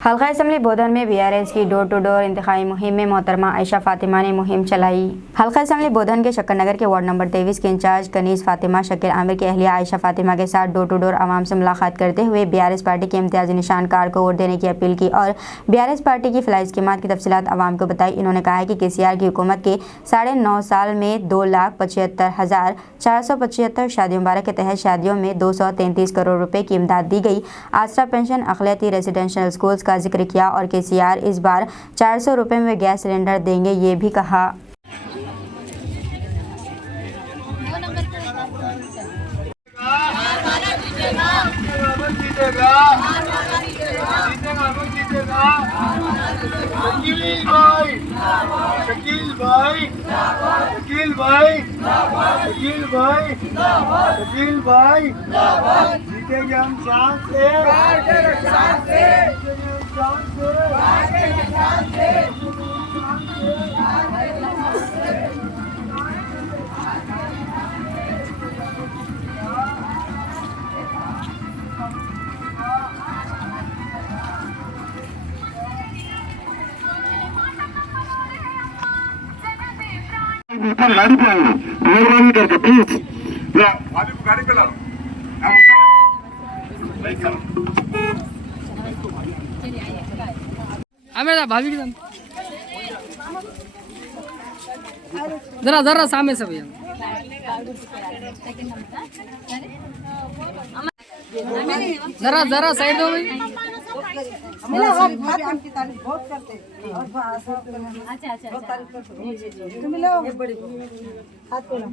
हल्का असम्बली बोधन में बीआरएस की डोर टू डोर इंतखाबी मुहिम में मोहतरमा आयशा फातिमा ने मुहिम चलाई। हल्का असम्बली बोधन के शक्कर नगर के वार्ड नंबर 23 के इंचार्ज कनीज फातिमा शकील आमिर की अहलिया आयशा फातिमा के साथ डोर टू डोर आवाम से मुलाकात करते हुए बीआरएस पार्टी के इम्तियाजी निशान कार को वोट देने की अपील की और बीआरएस पार्टी की फलाही स्कीमात की तफसीलात आवाम को बताई। इन्होंने कहा कि केसीआर की हुकूमत के 9.5 साल में 2,75,475 शादी मुबारक के तहत शादियों में 233 करोड़ रुपए की इमदाद दी गई। आसरा पेंशन, अखिलती रेजिडेंशियल स्कूल्स का जिक्र किया और केसीआर इस बार 400 रुपए में गैस सिलेंडर देंगे, ये भी कहा। शकील भाई जीतेंगे हम शान से। गाड़ी पे आए मेहरबानी करके प्लीज गाड़ी पे लाओ। भाभी जरा जरा सामने से भैया जरा जरा साइड दो भाई। बहुत करते और अच्छा तुम लो हाथ पे लो।